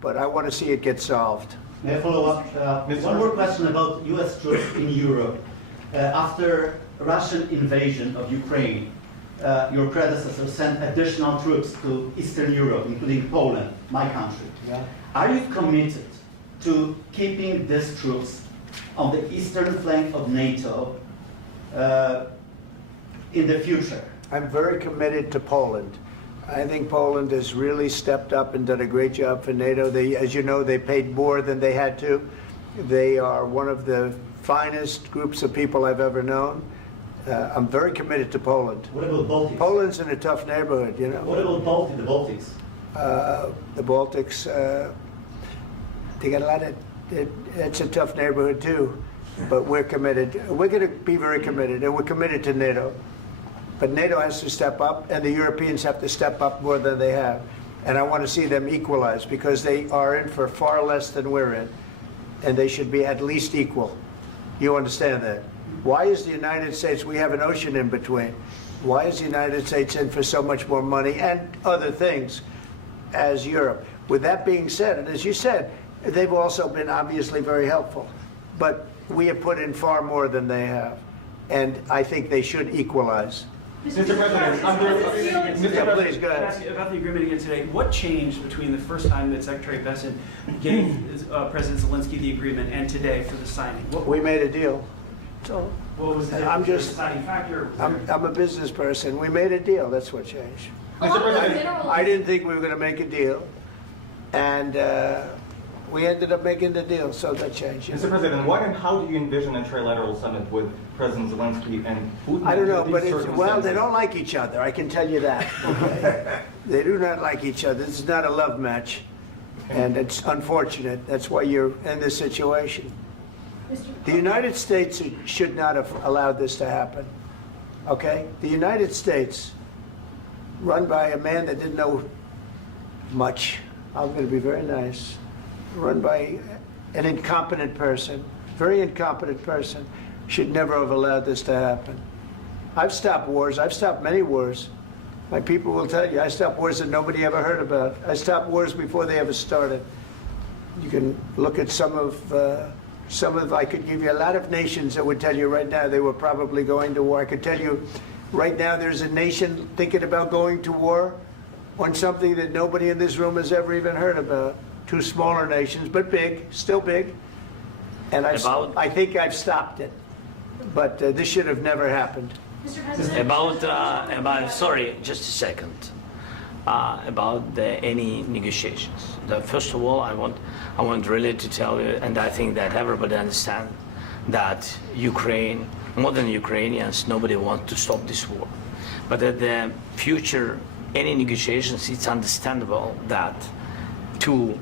but I want to see it get solved. May I follow up? One more question about U.S. troops in Europe. After Russian invasion of Ukraine, your predecessor sent additional troops to Eastern Europe, including Poland, my country. Yeah. Are you committed to keeping these troops on the eastern flank of NATO in the future? I'm very committed to Poland. I think Poland has really stepped up and done a great job for NATO. They, as you know, they paid more than they had to. They are one of the finest groups of people I've ever known. I'm very committed to Poland. What about Baltics? Poland's in a tough neighborhood, you know. What about the Baltics? The Baltics, they got a lot of, it's a tough neighborhood too, but we're committed. We're going to be very committed, and we're committed to NATO. But NATO has to step up, and the Europeans have to step up more than they have. And I want to see them equalize, because they are in for far less than we're in, and they should be at least equal. You understand that? Why is the United States, we have an ocean in between, why is the United States in for so much more money and other things as Europe? With that being said, and as you said, they've also been obviously very helpful, but we have put in far more than they have, and I think they should equalize. Mr. President, Please go ahead. Ask you about the agreement again today. What changed between the first time that Secretary Bessent gave President Zelensky the agreement and today for the signing? We made a deal. So What was the I'm just, deciding factor? I'm a business person. We made a deal. That's what changed. Mr. President, I didn't think we were going to make a deal, and we ended up making the deal, so that changed. Mr. President, what and how do you envision a trilateral summit with President Zelensky and Putin? I don't know, under but these well, they circumstances? don't like each other. I can tell you that. Okay? They do not like each other. This is not a love match, and it's unfortunate. That's why you're in this situation. The United States should not have allowed this to happen. Okay? The United States, run by a man that didn't know much. I'm going to be very nice. Run by an incompetent person, very incompetent person, should never have allowed this to happen. I've stopped wars. I've stopped many wars. My people will tell you, I stopped wars that nobody ever heard about. I stopped wars before they ever started. You can look at some of, I could give you a lot of nations that would tell you right now they were probably going to war. I could tell you right now there's a nation thinking about going to war on something that nobody in this room has ever even heard about. Two smaller nations, but big, still big. And I think I've stopped it. But this should have never happened. Mr. President, sorry, just a second. About any negotiations. First of all, I want really to tell you, and I think that everybody understands that Ukraine, modern Ukrainians, nobody wants to stop this war. But at the future, any negotiations, it's understandable that two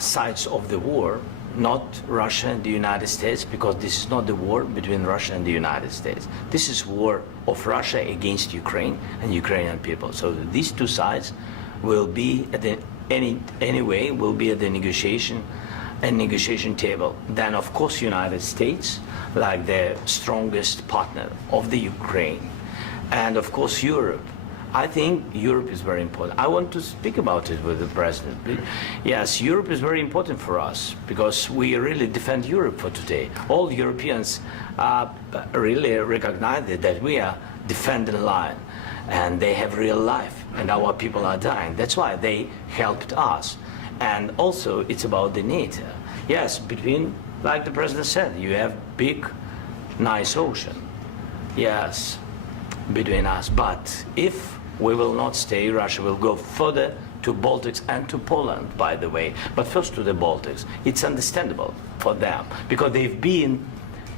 sides of the war, not Russia and the United States, because this is not the war between Russia and the United States. This is war of Russia against Ukraine and Ukrainian people. So these two sides will be at the anyway will be at the negotiation table. Then of course United States, like the strongest partner of the Ukraine, and of course Europe. I think Europe is very important. I want to speak about it with the President. Yes, Europe is very important for us because we really defend Europe for today. All Europeans really recognize that we are defending line and they have real life and our people are dying. That's why they helped us. And also it's about the NATO. Yes, between, like the President said, you have big, nice ocean. Yes, between us. But if we will not stay, Russia will go further to Baltics and to Poland, by the way. But first to the Baltics. It's understandable for them because they've been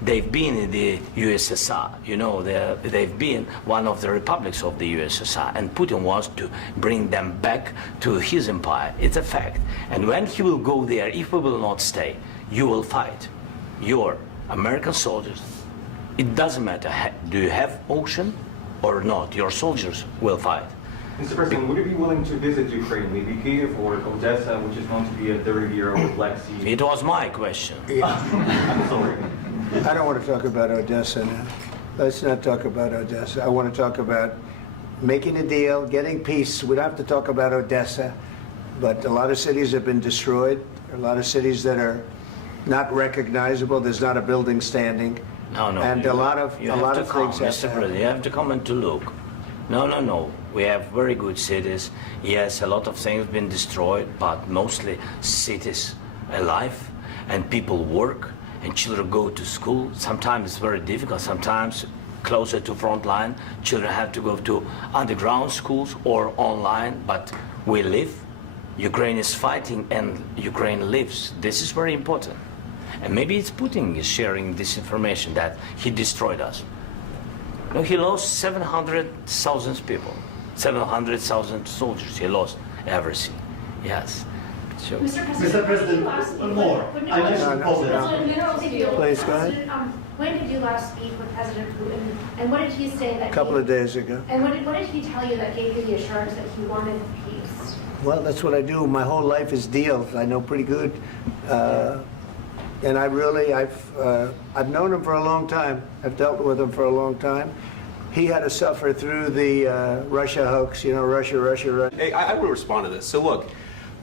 in the USSR. You know, they've been one of the republics of the USSR, and Putin wants to bring them back to his empire. It's a fact. And when he will go there, if we will not stay, you will fight. Your American soldiers. It doesn't matter. Do you have ocean or not? Your soldiers will fight. Mr. President, would you be willing to visit Ukraine, maybe Kyiv or Odessa, which is known to be a dirty area of the Black Sea? It was my question. I'm sorry. I don't want to talk about Odessa now. Let's not talk about Odessa. I want to talk about making a deal, getting peace. We don't have to talk about Odessa. but a lot of cities have been destroyed. There are a lot of cities that are not recognizable. There's not a building standing. No, no. And a lot of You have to come, things have Mr. to happen. President. You have to come and to look. No, no, no. We have very good cities. Yes, a lot of things have been destroyed, but mostly cities alive, and people work, and children go to school. Sometimes it's very difficult. Sometimes closer to front line, children have to go to underground schools or online, but we live. Ukraine is fighting and Ukraine lives. This is very important. And maybe it's Putin is sharing this information that he destroyed us. No, he lost 700,000 people, 700,000 soldiers. He lost everything. Yes. So, Mr. President, one more. I mentioned Poland. Please, go ahead. When did you last speak with President Putin, and what did he say that? A couple of days ago. And what did he tell you that gave you the assurance that he wanted peace? Well, that's what I do. My whole life is deals. I know pretty good. And I've known him for a long time. I've dealt with him for a long time. He had to suffer through the Russia hoax, you know, Russia. Hey, I want to respond to this. So look,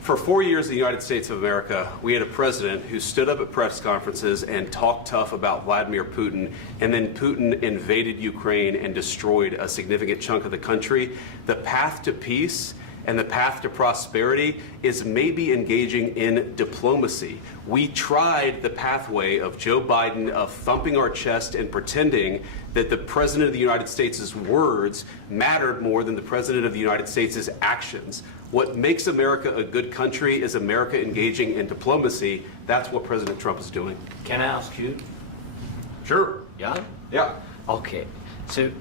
for 4 years in the United States of America, we had a president who stood up at press conferences and talked tough about Vladimir Putin, and then Putin invaded Ukraine and destroyed a significant chunk of the country. The path to peace and the path to prosperity is maybe engaging in diplomacy. We tried the pathway of Joe Biden of thumping our chest and pretending that the President of the United States' words mattered more than the President of the United States' actions. What makes America a good country is America engaging in diplomacy. That's what President Trump is doing. can I ask you? Sure. Yeah? Yeah. Okay. So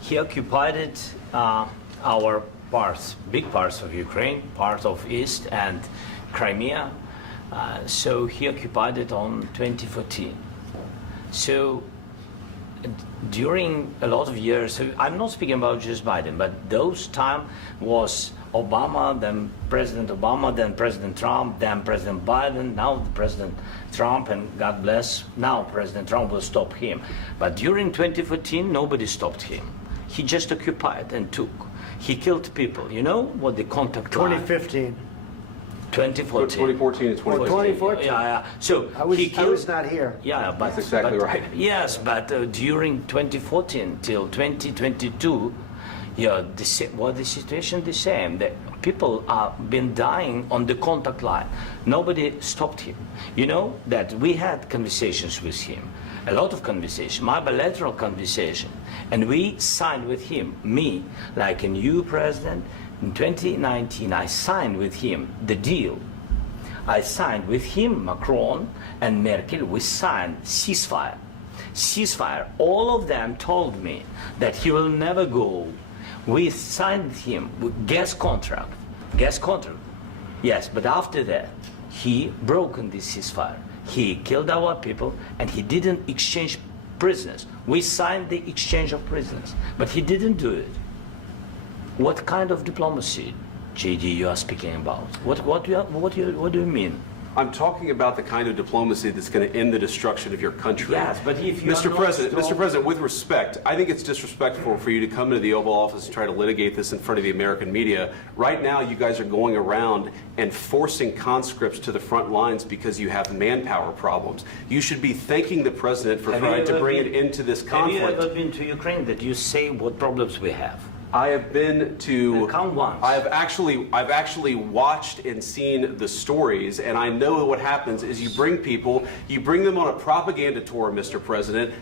he occupied our parts, big parts of Ukraine, part of East and Crimea. So he occupied it on 2014. So during a lot of years, so I'm not speaking about just Biden, but those time was Obama, then President Obama, then President Trump, then President Biden, now President Trump, and God bless, now President Trump will stop him. But during 2014, nobody stopped him. He just occupied and took. He killed people. You know what the contact line? 2015. 2014. 2014 and 2015. 2014. Yeah. So I was he not here. Yeah, but That's exactly right. Yes, but during 2014 till 2022, yeah, the situation the same. The people are been dying on the contact line. Nobody stopped him. You know that we had conversations with him, a lot of conversation, my bilateral conversation, and we signed with him, me, like a new president. In 2019, I signed with him the deal. I signed with him, Macron and Merkel, we signed ceasefire. Ceasefire. All of them told me that he will never go. We signed him with gas contract. Gas contract. Yes, but after that, he broken this ceasefire. He killed our people and he didn't exchange prisoners. We signed the exchange of prisoners, but he didn't do it. What kind of diplomacy, JD, you are speaking about? What do you mean? I'm talking about the kind of diplomacy that's going to end the destruction of your country. Yes, but if you Mr. President, with respect, I think it's disrespectful for you to come into the Oval Office and try to litigate this in front of the American media. Right now, you guys are going around and forcing conscripts to the front lines because you have manpower problems. You should be thanking the President for trying to bring an end to this conflict. Have you ever been to Ukraine that you say what problems we have? I have been to. Count once. I've actually watched and seen the stories, and I know what happens is you bring them on a propaganda tour, Mr. President.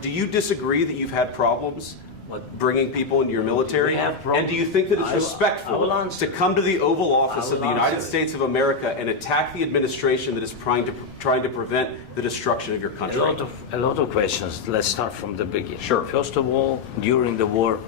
Do you disagree that you've had problems bringing people into your military? We have problems. And do you think that it's respectful to come to the Oval Office of the United States of America and attack the administration that is trying to prevent the destruction of your country? A lot of questions. Let's start from the beginning. Sure. First of all, during the war,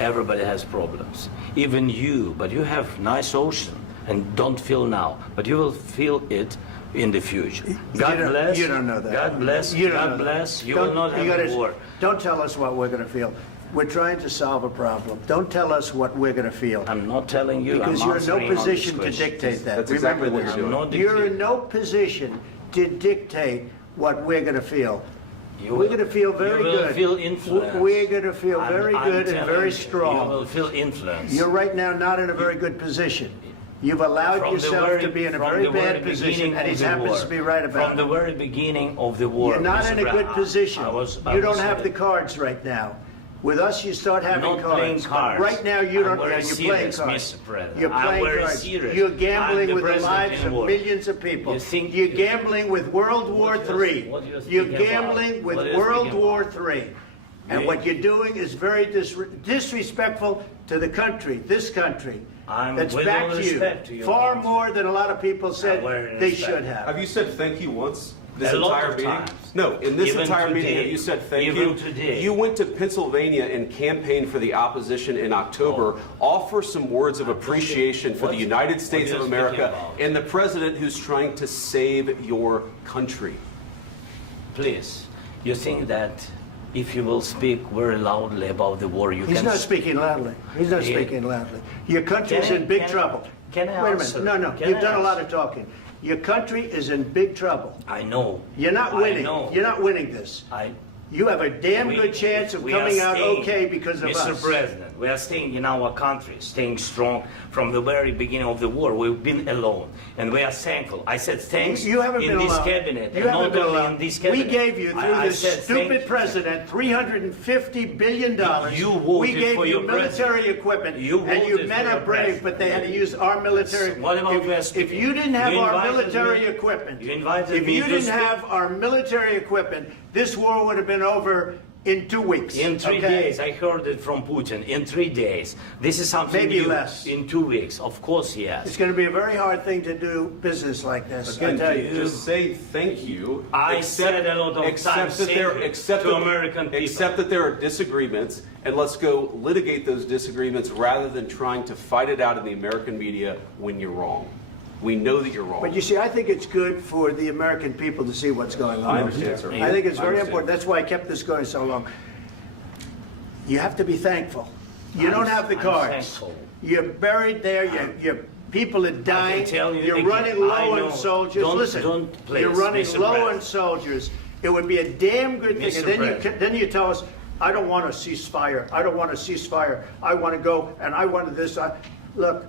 everybody has problems. Even you, but you have nice ocean and don't feel now, but you will feel it in the future. God bless. You don't know that. God bless. God bless. You will not have a war. Don't tell us what we're going to feel. We're trying to solve a problem. Don't tell us what we're going to feel. I'm not telling you. Because I'm you're in no answering on position this to question. dictate that. That's Remember exactly what this. you're doing. You're in no position to dictate what we're going to feel. We're going to feel very good. You will feel influence. We're going to feel very I'm good and telling very you, strong. You will feel influence. You're right now not in a very good position. You've allowed From the yourself very- to be in a from very the bad very position, beginning and he of the happens war. to be right about From the it. very beginning of the war. You're not Mr. in a good Brown, position. I You don't was have the cards right now. With us, you start having not cards. playing But cards. right now, you I'm don't. very You're playing serious, cards. Mr. President. You're I'm playing very cards. serious. You're I'm gambling the with the president lives in of war. millions of people. You think- You're gambling with World War What do you- III. what do you You're think about? gambling with What do you World think War about? III. And Yeah. what you're doing is very disrespectful to the country, this country. I'm That's with back all to you. respect to your Far country. more than a lot of people said very they respect. should have. Have you said thank you once this A lot entire of meeting? times. No, in this Even entire meeting, today. have you said thank Even you? today. You went to Pennsylvania and campaigned for the opposition in October. Offer some words of appreciation for the What- United States what of are you America speaking about? and the president who's trying to save your country. Please, you think that if you will speak very loudly about the war, you He's can... not speaking loudly. He's not Yeah. speaking loudly. Your country's Can I- in big can I- trouble. can I Wait a answer? minute. No, Can you've I done a lot answer? of talking. Your country is in big trouble. I know. You're not I winning. know. You're not winning this. You have a damn We- good chance of we are coming out staying, okay because of Mr. us. President, we are staying in our country, staying strong from the very beginning of the war. We've been alone, and we are thankful. I said thanks You haven't in been this alone. cabinet, You and haven't not been only alone. in this We cabinet. gave you, through I this said thank stupid you. president, $350 billion. You voted we gave for you your military president. equipment, You and you voted men for are your brave, president. but they had to use our military. What about we are If speaking? you didn't have You our invited military me- equipment, you invited if me you to didn't speak. have our military equipment, this war would have been over in 2 weeks. In 3 okay? days, I heard it from Putin. In 3 days, this is something Maybe new. less. In 2 weeks, of course, yes. It's going to be a very hard thing to do business like this. I Again, tell you. just say thank you. I said a lot of accept times that there, thank you accept to that- American people. Accept that there are disagreements, and let's go litigate those disagreements rather than trying to fight it out in the American media when you're wrong. We know that you're wrong. But you see, I think it's good for the American people to see what's going on. I understand, sir. I think it's I very understand. important. That's why I kept this going so long. You have to be thankful. You I'm- don't have the I'm cards. thankful. You're buried there. Your people are dying. tell you You're again, running I low know. on soldiers. Don't- Listen, don't please, you're running Mr. low President. on soldiers. It would be a damn good thing. Mr. And then President. then you tell us, I don't want a ceasefire. I don't want a ceasefire. I want to go and I want this. Look,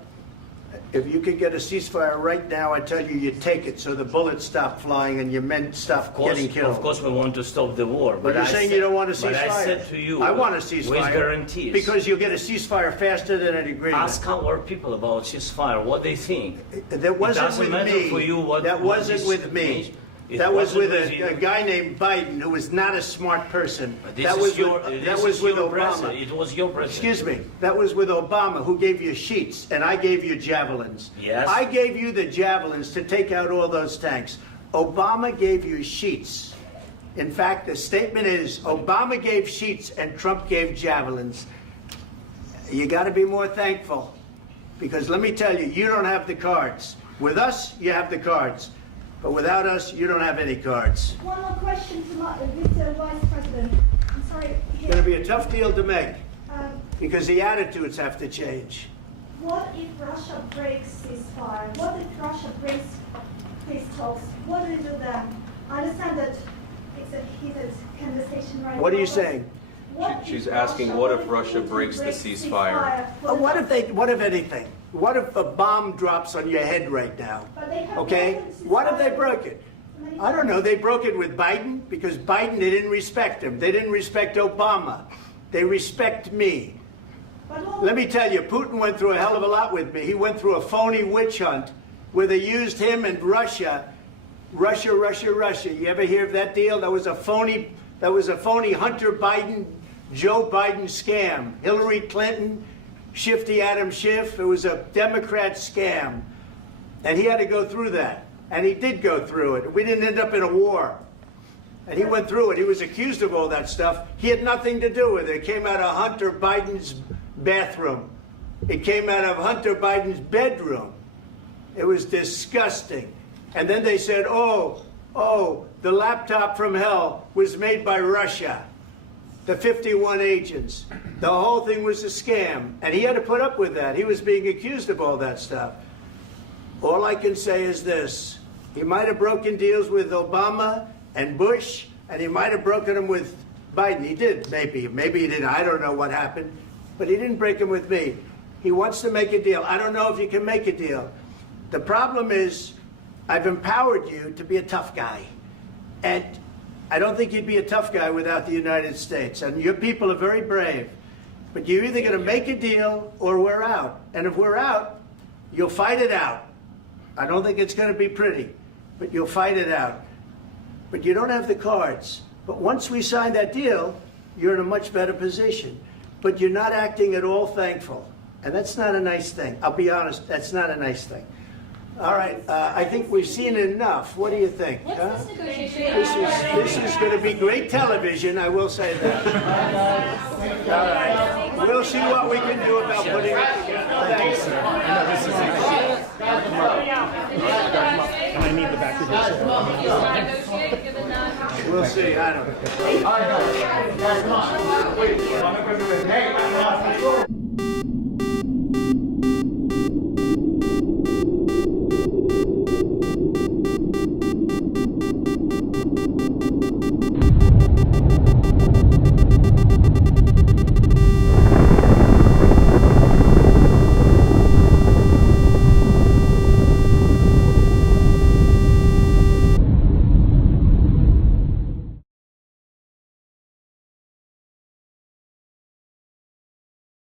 if you could get a ceasefire right now, I tell you, you take it so the bullets stop flying and your men stop getting killed. Of course, we want to stop the war. But you're saying you don't want a ceasefire. But I said to you, I want a with ceasefire. guarantees. Because you'll get a ceasefire faster than an agreement. Ask our people about ceasefire, what they think. That wasn't doesn't with matter me. for you what- That what wasn't is- with me. It That was with wasn't with you. a guy named Biden who was not a smart person. But this That is was your, with, this that was is with your Obama. president. It was your president. Excuse me. That was with Obama, who gave you sheets, and I gave you javelins. Yes. I gave you the javelins to take out all those tanks. Obama gave you sheets. In fact, the statement is Obama gave sheets and Trump gave javelins. You got to be more thankful, because let me tell you, you don't have the cards. With us, you have the cards. But without us, you don't have any cards. One more question to Mr. Vice President. I'm sorry. It's going to be a tough deal to make, Um, because the attitudes have to change. What if Russia breaks ceasefire? What if Russia breaks peace talks? What do you do then? I understand that it's a heated conversation right now. What are you but saying? what She's if asking, what if Russia breaks the ceasefire? What if anything? What if a bomb drops on your head right now? But they have Okay? broken ceasefire What if they broke it? many I don't know. times. They broke it with Biden because Biden, they didn't respect him. They didn't respect Obama. They respect me. But what- Let me tell you, Putin went through a hell of a lot with me. He went through a phony witch hunt where they used him and Russia. Russia. You ever hear of that deal? That was a phony Hunter Biden, Joe Biden scam. Hillary Clinton, Shifty Adam Schiff. It was a Democrat scam. And he had to go through that. And he did go through it. We didn't end up in a war. And he went through it. He was accused of all that stuff. He had nothing to do with it. It came out of Hunter Biden's bathroom. It came out of Hunter Biden's bedroom. It was disgusting. And then they said, oh, the laptop from hell was made by Russia. The 51 agents. The whole thing was a scam. And he had to put up with that. He was being accused of all that stuff. All I can say is this. He might have broken deals with Obama and Bush, and he might have broken them with Biden. He did, maybe. Maybe he didn't. I don't know what happened. But he didn't break them with me. He wants to make a deal. I don't know if you can make a deal. The problem is, I've empowered you to be a tough guy. And I don't think you'd be a tough guy without the United States. And your people are very brave. But you're either going to make a deal or we're out. And if we're out, you'll fight it out. I don't think it's going to be pretty, but you'll fight it out. But you don't have the cards. But once we sign that deal, you're in a much better position. But you're not acting at all thankful. And that's not a nice thing. I'll be honest, that's not a nice thing. All right, I think we've seen enough. What do you think? What's huh? this negotiation? This is going to be great television, I will say that. All right, we'll see what we can do about putting it together. Thanks. Can I need the back of this? We'll see, I don't know.